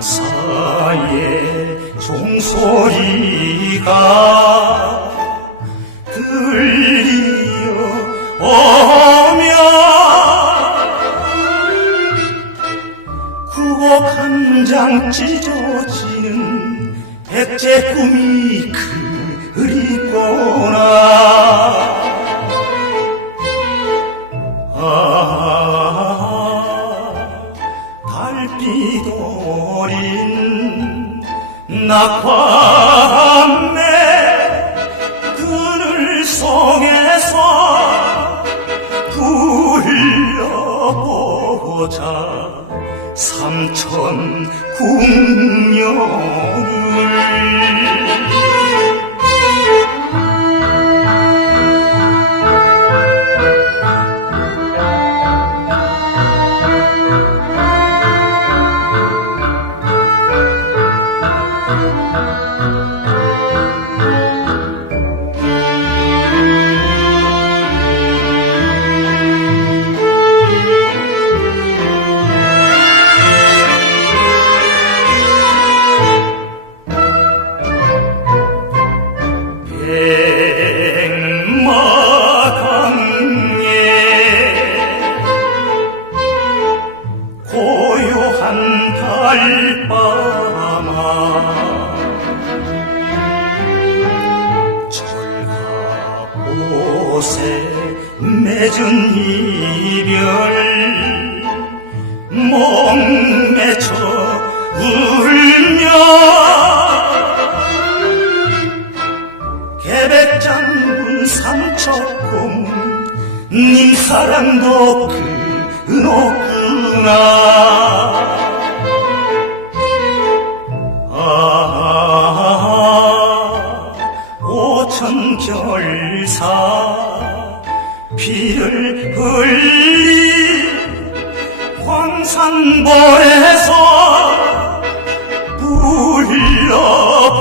사이에 종소리가 들리어 오면 구옥 한장 찢어지는 백제 꿈이 그 어린 낙화암내 그늘 속에서 불러보자. 삼천 궁녀를 철가옷에 맺은 이별. 목매쳐 울며 개백장군 삼척공 님 사랑도 그노구나 천 결사 피를 흘리 황산벌에서 불러보자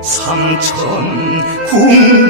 삼천 궁